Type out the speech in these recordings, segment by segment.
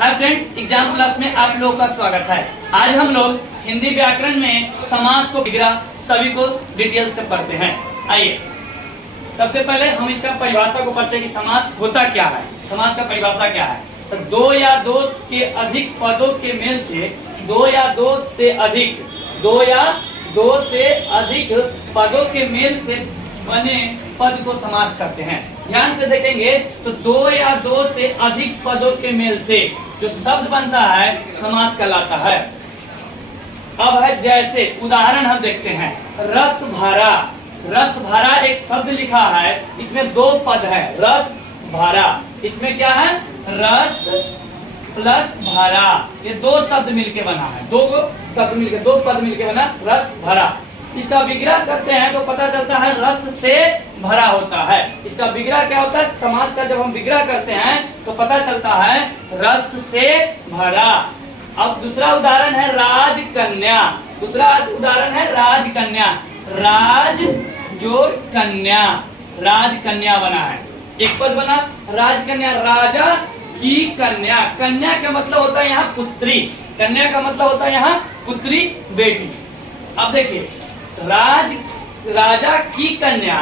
Hi friends, exam plus में आप लोगों का स्वागत है। आज हम लोग हिंदी व्याकरण में समास को विग्रह सभी को डिटेल से पढ़ते हैं। आइए सबसे पहले हम इसका परिभाषा को पढ़ते हैं कि समास होता क्या है। समास का परिभाषा क्या है? तो दो या दो के अधिक पदों के मेल से, दो या दो से अधिक पदों के मेल से बने पद को समास करते हैं। ध्यान से देखेंगे तो दो या दो से अधिक पदों के मेल से जो शब्द बनता है समास कहलाता है। अब है जैसे, उदाहरण हम देखते हैं। रस भरा, रस भरा एक शब्द लिखा है, इसमें दो पद है। रस भरा, इसमें क्या है? रस प्लस भरा, ये दो शब्द मिलके बना है। दो शब्द मिलके, दो पद मिलके बना रस भरा। इसका विग्रह करते हैं तो पता चलता है रस से भरा होता है। इसका विग्रह क्या होता है? समास का जब हम विग्रह करते हैं तो पता चलता है रस से भरा। अब दूसरा उदाहरण है राजकन्या। दूसरा उदाहरण है राजकन्या। राज जोड़ कन्या, राजकन्या बना है। एक पद बना राजकन्या, राजा की कन्या। कन्या का मतलब होता है यहाँ पुत्री, कन्या का मतलब होता है यहाँ पुत्री, बेटी। अब देखिए राजा की कन्या,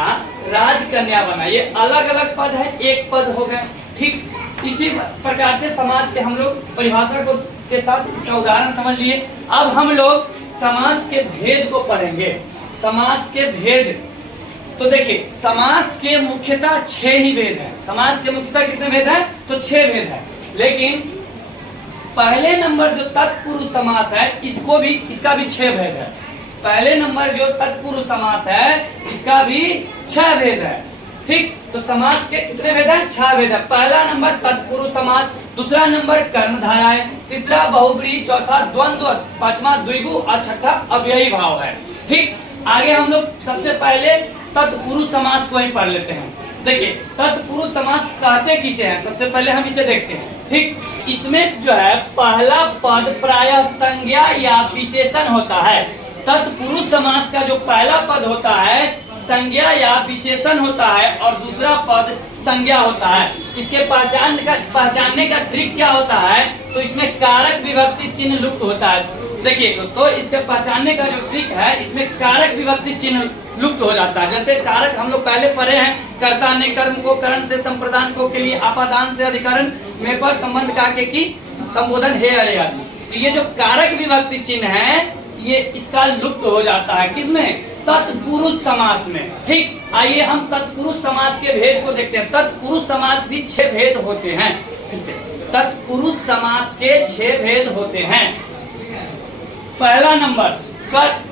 राजकन्या बना। ये अलग अलग पद है, एक पद हो गए। ठीक इसी प्रकार से समास के हम लोग परिभाषा को के साथ इसका उदाहरण समझ लिए। अब हम लोग समास के भेद को पढ़ेंगे। समास के भेद, तो देखिए समास के मुख्यतः 6 ही भेद है। समास के मुख्यतः कितने भेद है? तो 6 भेद है। लेकिन पहले नंबर जो तत्पुरुष समास है, इसका भी 6 भेद है। पहले नंबर जो तत्पुरुष समास है, इसका भी 6 भेद है। ठीक, तो समास के कितने भेद है? 6 भेद है। पहला नंबर तत्पुरुष समास, दूसरा नंबर कर्मधारय, तीसरा बहुब्रीहि, चौथा द्वंद्व, पांचवा द्विगु और छठा अव्ययी भाव है। ठीक, आगे हम लोग सबसे पहले तत्पुरुष समास को ही पढ़ लेते हैं। देखिए तत्पुरुष समास कहते किसे हैं, सबसे पहले हम इसे देखते हैं। ठीक, इसमें जो है पहला पद प्रायः संज्ञा या विशेषण होता है। तत्पुरुष समास का जो पहला पद होता है संज्ञा या विशेषण होता है और दूसरा पद संज्ञा होता है। इसके पहचानने का ट्रिक क्या होता है? तो इसमें कारक विभक्ति चिन्ह लुप्त होता है। देखिए दोस्तों, इसके पहचानने का जो ट्रिक है, इसमें कारक विभक्ति चिन्ह लुप्त हो जाता है। जैसे कारक हम लोग पहले पढ़े हैं, कर्ता ने कर्म को करण से संप्रदान को के लिए, आपादान से अधिकरण में पर संबंध काके की संबोधन हे अरे आदि। तो ये जो कारक विभक्ति चिन्ह है, ये इसका लुप्त हो जाता है। किसमें? तत्पुरुष समास में। ठीक, आइए हम तत्पुरुष समास के भेद को देखते हैं। तत्पुरुष समास भी 6 भेद होते हैं। फिर से तत्पुरुष समास के 6 भेद होते हैं। पहला नंबर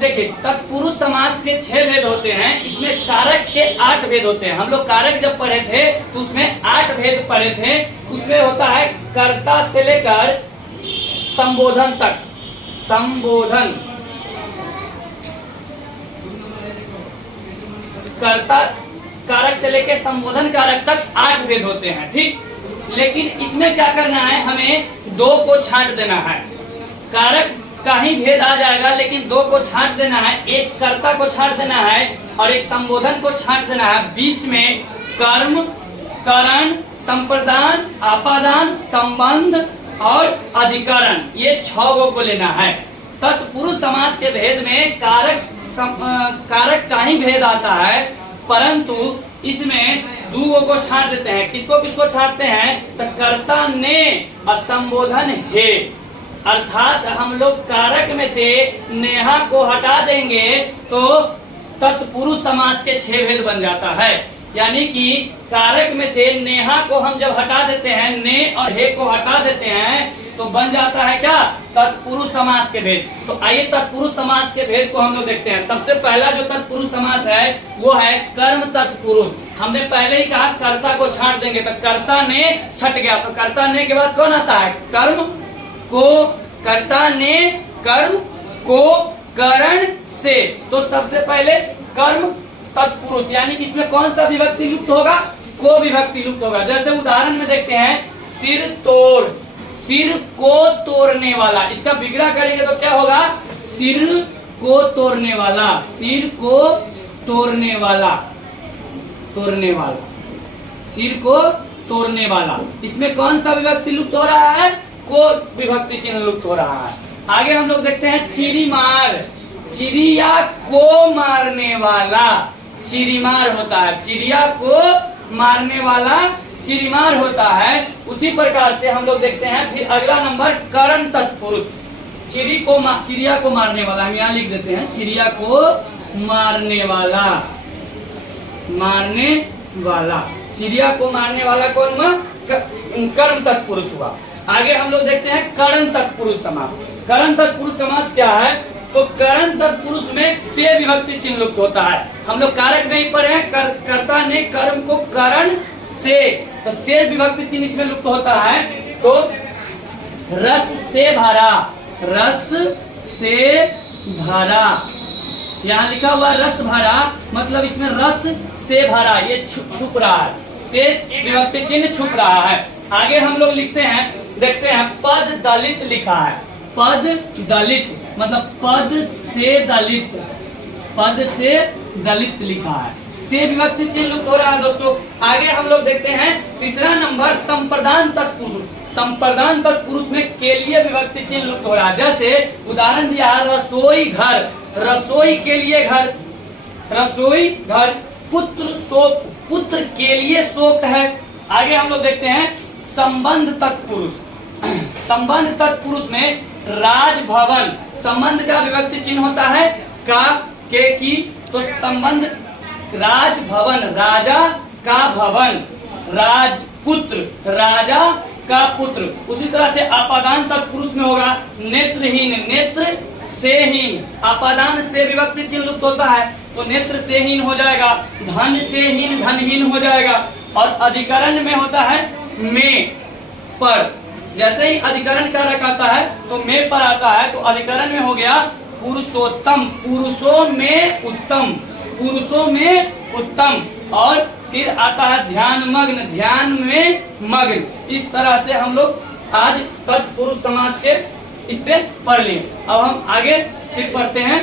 देखिए, तत्पुरुष समास के 6 भेद होते हैं। इसमें कारक के 8 भेद होते हैं। हम लोग कारक जब पढ़े थे तो उसमें 8 भेद पढ़े थे। उसमें होता है कर्ता से लेकर संबोधन तक। संबोधन, कर्ता कारक से लेकर संबोधन कारक तक 8 भेद होते हैं। ठीक, लेकिन इसमें क्या करना है? हमें 2 को छांट देना है। कारक का ही भेद आ जाएगा, लेकिन 2 को छांट देना है। एक कर्ता को छांट देना है और एक संबोधन को छांट देना है। बीच में कर्म, करण, संप्रदान, आपादान, संबंध और अधिकरण, ये 6 को लेना है। तत्पुरुष समास के भेद में कारक का ही भेद आता है, परंतु इसमें 2 को छांट देते हैं। किसको किसको छांटते हैं? तो कर्ता ने और संबोधन हे। अर्थात हम लोग कारक में से नेहा को हटा देंगे तो तत्पुरुष समास के 6 भेद बन जाता है। यानी कि कारक में से नेहा को हम जब हटा देते हैं, ने और हे को हटा देते हैं, तो बन जाता है क्या? तत्पुरुष समास के भेद। तो आइए तत्पुरुष समास के भेद को हम लोग देखते हैं। सबसे पहला जो तत्पुरुष समास है वो है कर्म तत्पुरुष। हमने पहले ही कहा कर्ता को छांट देंगे, तो कर्ता ने छट गया, तो कर्ता ने के बाद कौन आता है? कर्म को, कर्ता ने कर्म को करण से। तो सबसे पहले कर्म तत्पुरुष, यानी कि इसमें कौन सा विभक्ति लुप्त होगा? को विभक्ति लुप्त होगा। जैसे उदाहरण में देखते हैं, सिर तोड़, सिर को तोड़ने वाला। इसका विग्रह करेंगे तो क्या होगा? सिर को तोड़ने वाला, सिर को तोड़ने वाला, तोड़ने वाला, सिर को तोड़ने वाला। इसमें कौन सा विभक्ति लुप्त हो रहा है? को विभक्ति चिन्ह लुप्त हो रहा है। आगे हम लोग देखते हैं चिरीमार, चिड़िया को मारने वाला चिरीमार होता है, चिड़िया को मारने वाला चिरीमार होता है। उसी प्रकार से हम लोग देखते हैं फिर अगला नंबर करण तत्पुरुष, चिड़िया को मारने वाला, हम यहाँ लिख देते हैं चिड़िया को मारने वाला, मारने वाला, चिड़िया को मारने वाला कौन हुआ? कर्म तत्पुरुष हुआ। आगे हम लोग देखते हैं करण तत्पुरुष समास। करण तत्पुरुष समास क्या है? तो करण तत्पुरुष में से विभक्ति चिन्ह लुप्त होता है। हम लोग कारक नहीं पढ़े हैं, कर्ता ने कर्म को करण से, तो से विभक्ति चिन्ह इसमें लुप्त होता है। तो रस से भरा, रस से भरा, यहाँ लिखा हुआ रस भरा, मतलब इसमें रस से भरा, ये छुप रहा है, से विभक्ति चिन्ह छुप रहा है। आगे हम लोग लिखते हैं, देखते हैं पद दलित लिखा है, पद दलित मतलब पद से दलित, पद से दलित लिखा है, से विभक्ति चिन्ह लुप्त हो रहा है दोस्तों। आगे हम लोग देखते हैं तीसरा नंबर संप्रदान तत्पुरुष। संप्रदान तत्पुरुष में के लिए विभक्ति चिन्ह लुप्त हो रहा है। जैसे उदाहरण दिया है रसोई घर, रसोई के लिए घर, रसोई घर, पुत्र शोक, पुत्र के लिए शोक है। आगे हम लोग देखते हैं संबंध तत्पुरुष। संबंध तत्पुरुष में राजभवन, संबंध का विभक्ति चिन्ह होता है का, के, की, तो संबंध राजभवन, राजा का भवन, राजपुत्र, राजा का पुत्र। उसी तरह से अपादान तत्पुरुष में होगा नेत्रहीन, नेत्र से हीन, अपादान से विभक्ति चिन्ह लुप्त होता है तो नेत्र से हीन हो जाएगा, धन से हीन धनहीन हो जाएगा। और अधिकरण में होता है में पर, जैसे ही अधिकरण का रखता है तो में पर आता है, तो अधिकरण में हो गया पुरुषोत्तम, पुरुषों में उत्तम, पुरुषों में उत्तम। और फिर आता है ध्यान मग्न, ध्यान में मग्न। इस तरह से हम लोग आज तत्पुरुष समास के इस पे पढ़ लिए। अब हम आगे फिर पढ़ते हैं।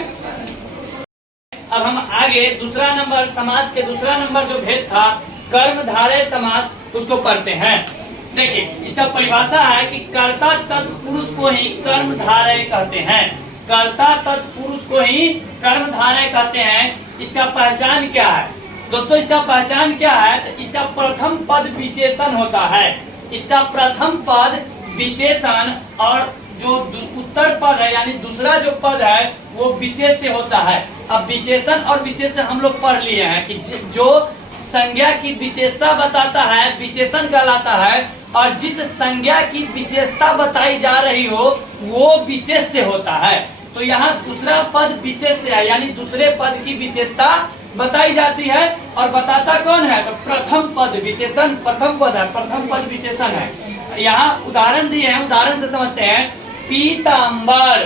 अब हम आगे दूसरा नंबर, समास के दूसरा नंबर जो भेद था कर्मधारय समास, उसको पढ़ते हैं। देखिए इसका परिभाषा है कि कर्ता तत्पुरुष को ही कर्मधारय कहते हैं, कर्ता तत्पुरुष को ही कर्मधारय कहते हैं। इसका पहचान क्या है दोस्तों? इसका पहचान क्या है? तो इसका प्रथम पद विशेषण होता है, इसका प्रथम पद विशेषण, और जो उत्तर पद है यानी दूसरा जो पद है वो विशेष से होता है। अब विशेषण और विशेषण हम लोग पढ़ लिए हैं कि जो संज्ञा की विशेषता बताता है विशेषण कहलाता है, और जिस संज्ञा की विशेषता बताई जा रही हो वो विशेष से होता है। तो यहाँ दूसरा पद विशेष से है, यानी दूसरे पद की विशेषता बताई जाती है, और बताता कौन है? तो प्रथम पद विशेषण, प्रथम पद है, प्रथम पद विशेषण है। यहाँ उदाहरण दिए हैं, उदाहरण से समझते हैं। पीतांबर,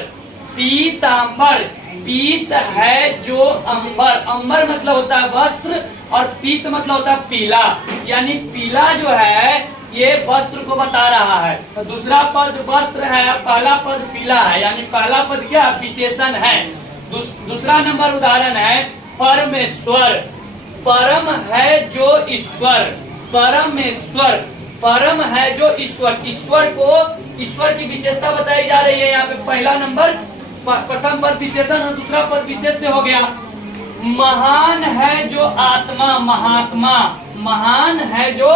पीतांबर, पीत है जो अंबर, अंबर मतलब होता है वस्त्र, और पीत मतलब होता है पीला, यानी पीला जो है ये वस्त्र को बता रहा है। तो दूसरा पद वस्त्र है, पहला पद पीला है, यानी पहला पद क्या? विशेषण है। दूसरा नंबर उदाहरण है परमेश्वर, परम है जो ईश्वर, परमेश्वर, परम है जो ईश्वर, ईश्वर को, ईश्वर की विशेषता बताई जा रही है। यहाँ पे पहला नंबर प्रथम पद विशेषण और दूसरा पद विशेष से हो गया। महान है जो आत्मा, महात्मा, महान है जो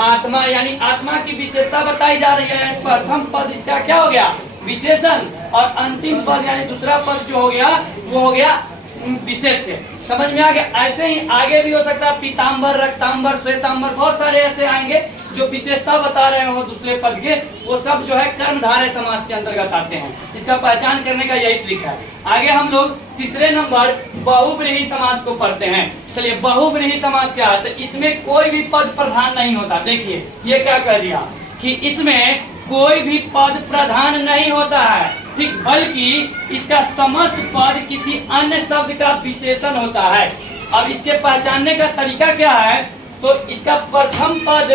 आत्मा, यानी आत्मा की विशेषता बताई जा रही है। प्रथम पद इसका क्या हो गया? विशेषण, और अंतिम पद यानी दूसरा पद जो हो गया वो हो गया विशेष से। समझ में आ गया? ऐसे ही आगे भी हो सकता है पीतांबर, रक्तांबर, श्वेतांबर, बहुत सारे ऐसे आएंगे जो विशेषता बता रहे हो दूसरे पद के, वो सब जो है कर्मधारय समास के अंतर्गत आते हैं। इसका पहचान करने का यही ट्रिक है। आगे हम लोग तीसरे नंबर बहुब्रीहि समास को पढ़ते हैं। चलिए बहुब्रीहि समास क्या है? तो इसमें कोई भी पद प्रधान नहीं होता। देखिए ये क्या कह दिया कि इसमें कोई भी पद प्रधान नहीं होता है, ठीक, बल्कि इसका समस्त पद किसी अन्य शब्द का विशेषण होता है। अब इसके पहचानने का तरीका क्या है? तो इसका प्रथम पद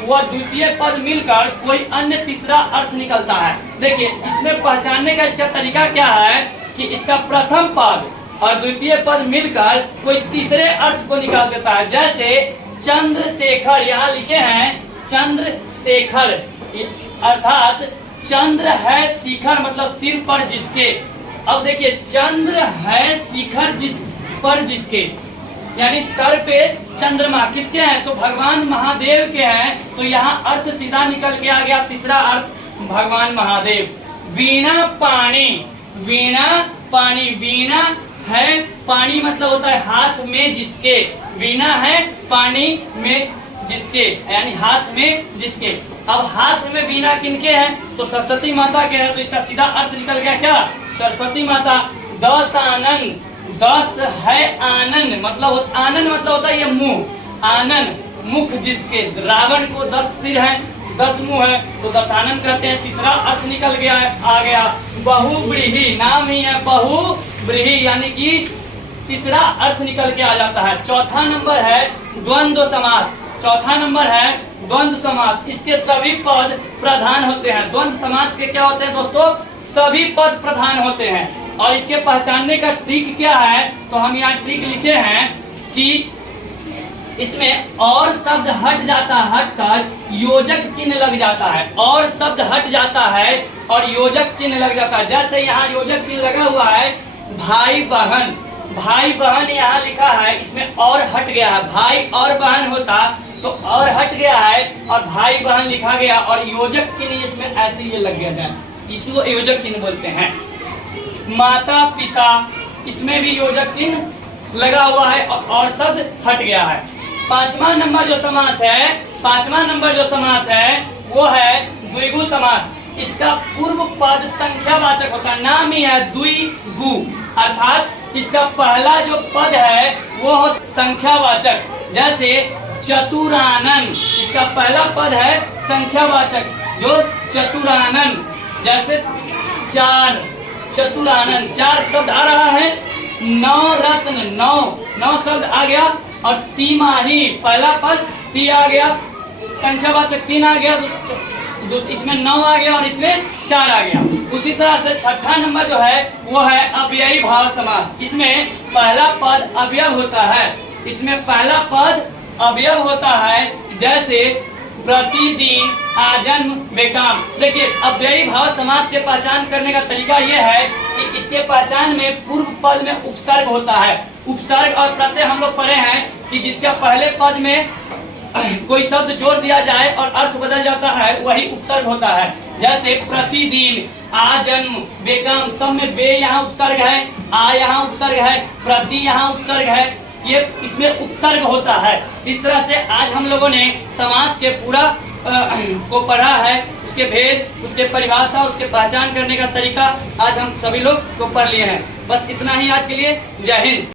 व द्वितीय पद मिलकर कोई अन्य तीसरा अर्थ निकलता है। देखिए इसमें पहचानने का इसका तरीका क्या है कि इसका प्रथम पद और द्वितीय पद मिलकर कोई तीसरे अर्थ को निकाल देता है। जैसे चंद्रशेखर, यहाँ लिखे हैं चंद्रशेखर, अर्थात चंद्र है शिखर मतलब सिर पर जिसके। अब देखिए चंद्र है शिखर जिस पर जिसके, यानी सर पे चंद्रमा किसके हैं, तो भगवान महादेव के हैं। तो यहाँ अर्थ सीधा निकल के आ गया, तीसरा अर्थ भगवान महादेव। वीणा पाणी, वीणा पाणी, वीणा है पानी मतलब होता है हाथ में जिसके, वीणा है पानी में जिसके, यानी हाथ में जिसके। अब हाथ में वीणा किनके हैं, तो सरस्वती माता के हैं। तो इसका सीधा अर्थ निकल गया क्या, सरस्वती माता। 10 आनंद, 10 है आनंद मतलब, आनंद मतलब होता है ये मुंह, आनंद मुख जिसके। रावण को 10 सिर है, 10 मुंह है, तो 10 आनंद कहते हैं। तीसरा अर्थ निकल गया है, आ गया बहुव्रीहि, नाम ही है बहुव्रीहि, यानी कि तीसरा अर्थ निकल के आ जाता है। चौथा नंबर है द्वंद्व समास, चौथा नंबर है द्वंद्व समास। इसके सभी पद प्रधान होते हैं। द्वंद्व समास के क्या होते हैं दोस्तों, सभी पद प्रधान होते हैं। और इसके पहचानने का ट्रिक क्या है, तो हम यहाँ ट्रिक लिखे हैं कि इसमें और शब्द हट जाता है, हटकर योजक चिन्ह लग जाता है। और शब्द हट जाता है और योजक चिन्ह लग जाता है। जैसे यहाँ योजक चिन्ह लगा हुआ है भाई बहन, भाई बहन यहाँ लिखा है, इसमें और हट गया है। भाई और बहन होता तो और हट गया है और भाई बहन लिखा गया, और योजक चिन्ह इसमें ऐसे ये लग गया, इसको योजक चिन्ह बोलते हैं। माता पिता, इसमें भी योजक चिन्ह लगा हुआ है और शब्द हट गया है। पांचवा नंबर जो समास है, पांचवा नंबर जो समास है वो है द्विगु समास। इसका पूर्व पद संख्यावाचक होता है, नाम ही है द्विगु, अर्थात इसका पहला जो पद है वो हो संख्यावाचक। जैसे चतुरानन, इसका पहला पद है संख्यावाचक, जो चतुरानन। जैसे चार, चतुरानन, 4 शब्द आ रहा है। नवरत्न, 9 शब्द आ गया। और तिमाही, पहला पद ती आ गया, संख्यावाचक 3 आ गया, इसमें 9 आ गया और इसमें 4 आ गया। उसी तरह से छठा नंबर जो है वो है अव्ययी भाव समास। इसमें पहला पद अवयव होता है, इसमें पहला पद अवयव होता है। जैसे प्रतिदिन, आजन्म, बेकाम। देखिए अव्ययी भाव समास के पहचान करने का तरीका यह है कि इसके पहचान में पूर्व पद में उपसर्ग होता है। उपसर्ग और प्रत्यय हम लोग पढ़े हैं कि जिसका पहले पद में कोई शब्द जोड़ दिया जाए और अर्थ बदल जाता है, वही उपसर्ग होता है। जैसे प्रतिदिन, आजन्म, बेकाम, सब में बे यहाँ उपसर्ग है, आ यहाँ उपसर्ग है, प्रति यहाँ उपसर्ग है, ये इसमें उपसर्ग होता है। इस तरह से आज हम लोगों ने समास के पूरा को पढ़ा है, उसके भेद, उसके परिभाषा, उसके पहचान करने का तरीका आज हम सभी लोग को पढ़ लिए हैं। बस इतना ही आज के लिए। जय हिंद।